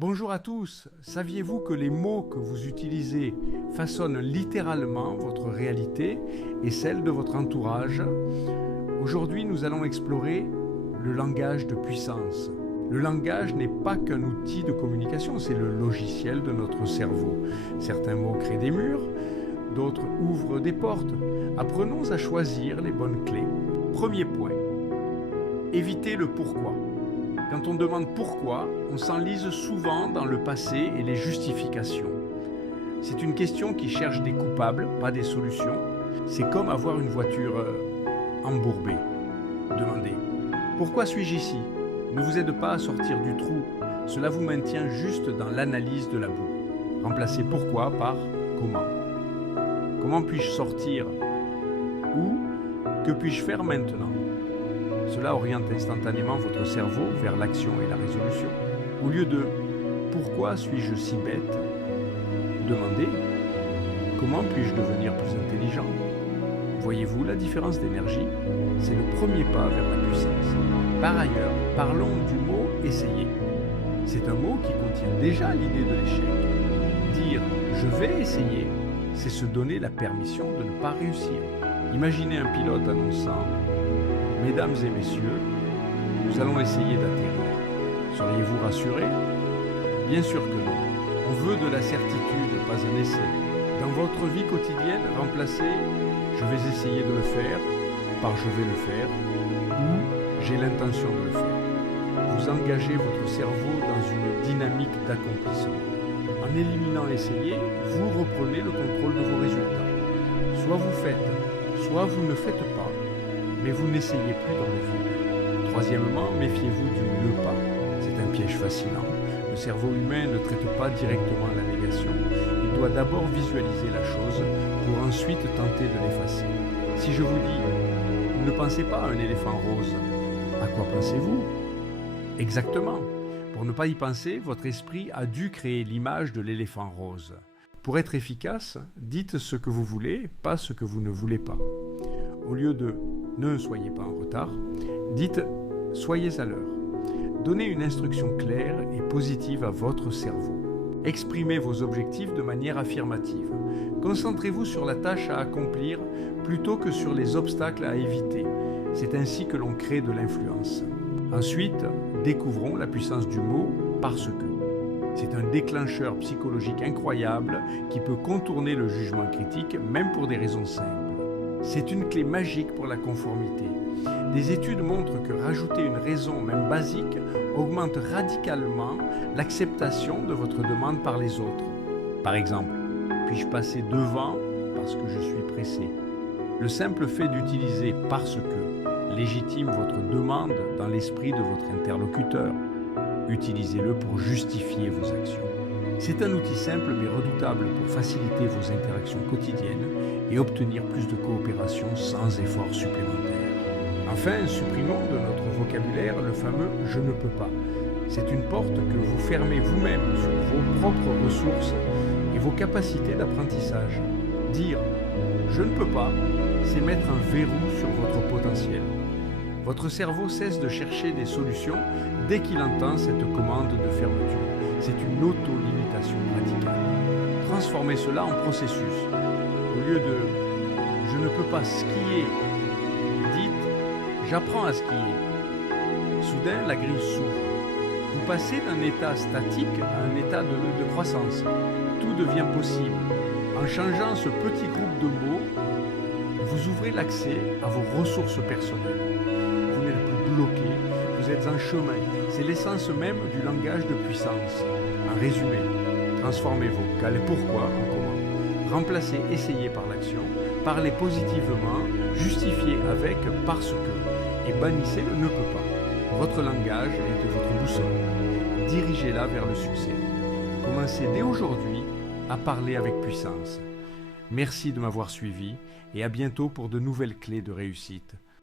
Bonjour à tous, saviez-vous que les mots que vous utilisez façonnent littéralement votre réalité et celle de votre entourage? Aujourd'hui, nous allons explorer le langage de puissance. Le langage n'est pas qu'un outil de communication, c'est le logiciel de notre cerveau. Certains mots créent des murs, d'autres ouvrent des portes. Apprenons à choisir les bonnes clés. Premier point, évitez le pourquoi. Quand on demande pourquoi, on s'enlise souvent dans le passé et les justifications. C'est une question qui cherche des coupables, pas des solutions. C'est comme avoir une voiture embourbée. Demandez « Pourquoi suis-je ici ?» Ne vous aide pas à sortir du trou. Cela vous maintient juste dans l'analyse de la boue. Remplacez « pourquoi » par « comment ». Comment puis-je sortir? Ou que puis-je faire maintenant? Cela oriente instantanément votre cerveau vers l'action et la résolution. Au lieu de « Pourquoi suis-je si bête ?» demandez « Comment puis-je devenir plus intelligent ?» Voyez-vous la différence d'énergie? C'est le premier pas vers la puissance. Par ailleurs, parlons du mot « essayer ». C'est un mot qui contient déjà l'idée de l'échec. Dire « Je vais essayer », c'est se donner la permission de ne pas réussir. Imaginez un pilote annonçant « Mesdames et messieurs, nous allons essayer d'atterrir. » Seriez-vous rassuré? Bien sûr que non. On veut de la certitude, pas un essai. Dans votre vie quotidienne, remplacez « Je vais essayer de le faire » par « Je vais le faire » ou « J'ai l'intention de le faire ». Vous engagez votre cerveau dans une dynamique d'accomplissement. En éliminant essayer, vous reprenez le contrôle de vos résultats. Soit vous faites, soit vous ne faites pas. Mais vous n'essayez plus dans le vide. Troisièmement, méfiez-vous du « ne pas ». C'est un piège fascinant. Le cerveau humain ne traite pas directement la négation. Il doit d'abord visualiser la chose pour ensuite tenter de l'effacer. Si je vous dis « ne pensez pas à un éléphant rose », à quoi pensez-vous? Exactement. Pour ne pas y penser, votre esprit a dû créer l'image de l'éléphant rose. Pour être efficace, dites ce que vous voulez, pas ce que vous ne voulez pas. Au lieu de « ne soyez pas en retard », dites « soyez à l'heure ». Donnez une instruction claire et positive à votre cerveau. Exprimez vos objectifs de manière affirmative. Concentrez-vous sur la tâche à accomplir plutôt que sur les obstacles à éviter. C'est ainsi que l'on crée de l'influence. Ensuite, découvrons la puissance du mot « parce que ». C'est un déclencheur psychologique incroyable qui peut contourner le jugement critique, même pour des raisons simples. C'est une clé magique pour la conformité. Des études montrent que rajouter une raison, même basique, augmente radicalement l'acceptation de votre demande par les autres. Par exemple, puis-je passer devant parce que je suis pressé? Le simple fait d'utiliser « parce que » légitime votre demande dans l'esprit de votre interlocuteur. Utilisez-le pour justifier vos actions. C'est un outil simple mais redoutable pour faciliter vos interactions quotidiennes et obtenir plus de coopération sans effort supplémentaire. Enfin, supprimons de notre vocabulaire le fameux « je ne peux pas ». C'est une porte que vous fermez vous-même sur vos propres ressources et vos capacités d'apprentissage. Dire « je ne peux pas », c'est mettre un verrou sur votre potentiel. Votre cerveau cesse de chercher des solutions dès qu'il entend cette commande de fermeture. C'est une auto-limitation radicale. Transformez cela en processus. Au lieu de « je ne peux pas skier », dites « j'apprends à skier ». Soudain, la grille s'ouvre. Vous passez d'un état statique à un état de croissance. Tout devient possible. En changeant ce petit groupe de mots, vous ouvrez l'accès à vos ressources personnelles. Vous n'êtes plus bloqué, vous êtes en chemin. C'est l'essence même du langage de puissance. En résumé, transformez vos « quel » pourquoi en « comment ». Remplacez « essayer » par l'action, parlez positivement, justifiez avec « parce que » et bannissez le « ne peut pas ». Votre langage est de votre boussole. Dirigez-la vers le succès. Commencez dès aujourd'hui à parler avec puissance. Merci de m'avoir suivi et à bientôt pour de nouvelles clés de réussite.